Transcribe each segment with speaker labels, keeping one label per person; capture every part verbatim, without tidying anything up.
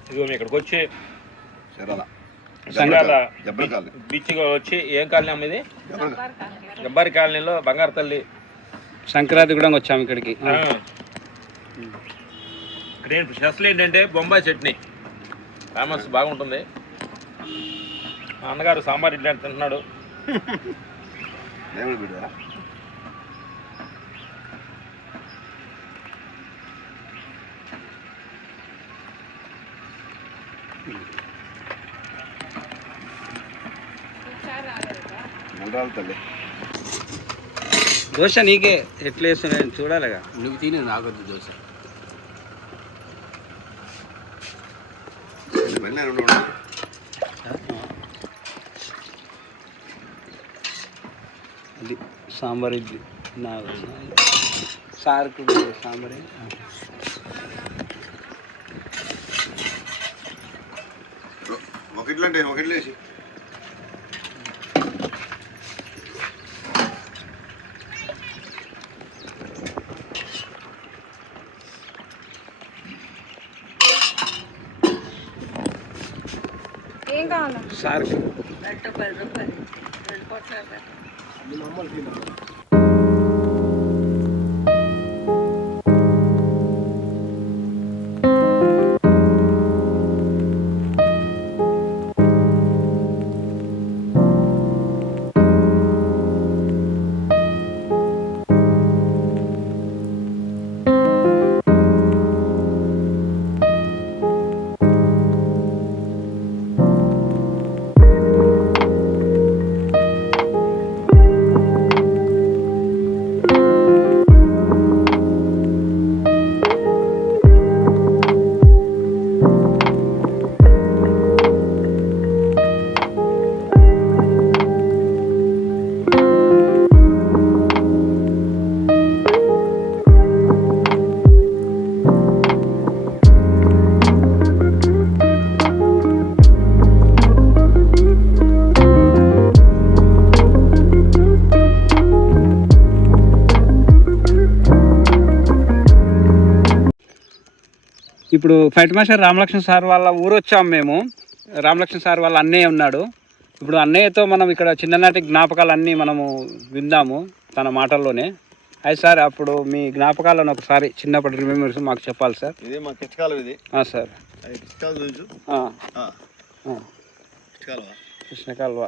Speaker 1: ఇదిగో మీ ఇక్కడికి వచ్చి సంగాల బీచ్ వచ్చి ఏం కాలనీ అమ్మ ఇది? గబ్బారి కాలనీలో బంగారు తల్లి
Speaker 2: సంక్రాంతి కూడా వచ్చాము ఇక్కడికి.
Speaker 1: ఇక్కడ స్పెషల్ ఏంటంటే బొంబాయి చట్నీ ఫేమస్, బాగుంటుంది. మా అన్నగారు సాంబార్ ఇడ్లీ అంటే తింటున్నాడు.
Speaker 2: దోశ నీకే ఎట్లా వేస్తున్నాయి చూడాలిగా.
Speaker 3: నువ్వు తినే నాకొద్దు దోశ.
Speaker 2: అది సాంబార్ ఇడ్లీ నా సార్కు సాంబార్.
Speaker 4: ఒకట్లంటే ఒకట్లేసి
Speaker 5: ఏం కావాలా
Speaker 2: సార్కు ఇప్పుడు ఫైట్ మాస్టర్ రామలక్ష్మణ్ సార్ వాళ్ళ ఊరు వచ్చాము మేము. రామలక్ష్మణ్ సార్ వాళ్ళ అన్నయ్య ఉన్నాడు. ఇప్పుడు అన్నయ్యతో మనం ఇక్కడ చిన్ననాటి జ్ఞాపకాలన్నీ మనము విందాము తన మాటల్లోనే. అయితే సార్, అప్పుడు మీ జ్ఞాపకాలను ఒకసారి చిన్నప్పటి రిమెంబర్స్ మాకు చెప్పాలి సార్.
Speaker 4: ఇది మా కిచ్చకాలం ఇది.
Speaker 2: సార్ కృష్ణ కాలువ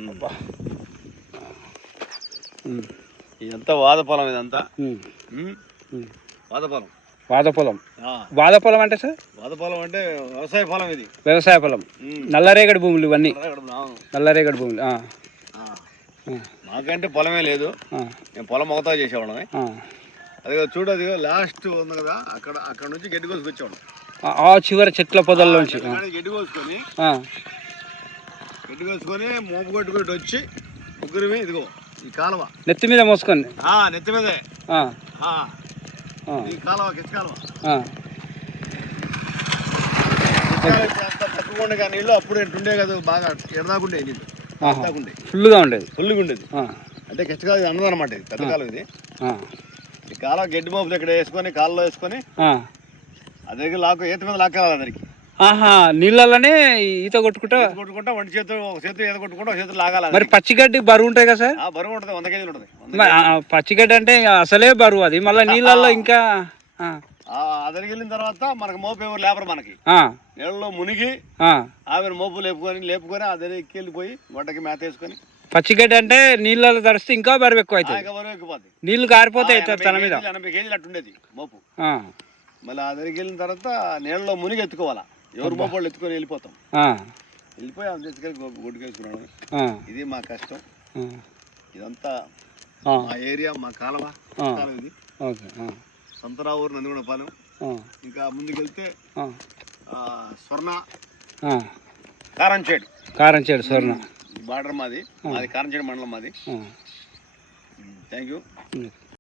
Speaker 4: ఇదంతా వాదపొలం. ఇదంతా వాదపొలం.
Speaker 2: వాదపొలం. వాదపొలం అంటే సార్?
Speaker 4: వాదపొలం అంటే వ్యవసాయ పొలం. ఇది
Speaker 2: వ్యవసాయ పొలం. నల్లరేగడి భూములు ఇవన్నీ. నల్లరేగడి భూములు.
Speaker 4: మాకంటే పొలమే లేదు, మేము పొలం మొగతా చేసేవాళ్ళమే. అదిగో చూడు, అదిగో లాస్ట్ ఉంది కదా, అక్కడ అక్కడ నుంచి గడ్డి కోసుకొచ్చేవాళ్ళం.
Speaker 2: ఆ చివరి చెట్ల పొదల్లోంచి
Speaker 4: గడ్డి కోసుకొని గడ్డి కోసుకొని మోపు కొట్టుకొట్టి వచ్చి ముగ్గురివి ఇదిగో ఈ కాలువ
Speaker 2: నెత్తి మీద మోసుకొని.
Speaker 4: నెత్తి మీదే ఈ కాలువ కిచ్చ కాలువ. తక్కువ ఉండే కానీ నీళ్ళు అప్పుడు ఎంటుండే కదా, బాగా ఎడదాకుండే నీళ్ళు.
Speaker 2: ఫుల్గా ఉండేది.
Speaker 4: ఫుల్గా ఉండేది అంటే కిచ్చకాలు ఇది అన్నది అనమాట. ఇది పెద్ద కాలం. ఇది ఈ కాలువ గడ్డి మోపులు ఇక్కడ వేసుకొని కాళ్ళలో వేసుకొని ఆ దగ్గర లాక్కు ఈత మీద లాక్కాలి అందరికి.
Speaker 2: ఆహా, నీళ్ళలోనే ఈత కొట్టుకుంటా
Speaker 4: కొట్టుకుంటా వంటి చేతులు ఒక చేతులు ఈత కొట్టుకుంటా ఒక చేతులు లాగాలి.
Speaker 2: మరి పచ్చిగడ్డి బరువు ఉంటాయి కదా సార్?
Speaker 4: బరువు ఉంటుంది, వంద కేజీలు ఉంటుంది.
Speaker 2: పచ్చిగడ్డి అంటే అసలే బరువు అది, మళ్ళీ నీళ్ళల్లో ఇంకా.
Speaker 4: అదరికి వెళ్ళిన తర్వాత మనకు మోపు ఎవరు లేపరు. మనకి నీళ్ళలో మునిగి ఆవిరి మోపు లేపుకొని లేపుకొని అదే వెళ్ళిపోయి గొడ్డకి మేత వేసుకొని.
Speaker 2: పచ్చిగడ్డి అంటే నీళ్ళలో తడిస్తే ఇంకా బరువు ఎక్కువ అవుతుంది.
Speaker 4: బరువు ఎక్కువది,
Speaker 2: నీళ్లు కారిపోతాయి తన మీద.
Speaker 4: ఎనభై కేజీలు అట్టుండేది మోపు. మళ్ళీ అదరికి వెళ్ళిన తర్వాత నీళ్ళలో మునిగి ఎత్తుకోవాలా. ఎవరు మోపు వాళ్ళు ఎత్తుకొని వెళ్ళిపోతాం. వెళ్ళిపోయి అది ఎత్తుకొని గొడ్డుకేసుకున్నాను. ఇది మా కష్టం. ఇదంతా మా ఏరియా, మా కాలువ. ఇది సంతరావూరు నందిగొండపాలెం. ఇంకా ముందుకెళ్తే స్వర్ణ కారంచేడు.
Speaker 2: కారంచేడు స్వర్ణ
Speaker 4: బార్డర్ మాది. మాది కారంచేడు మండలం మాది. Thank you.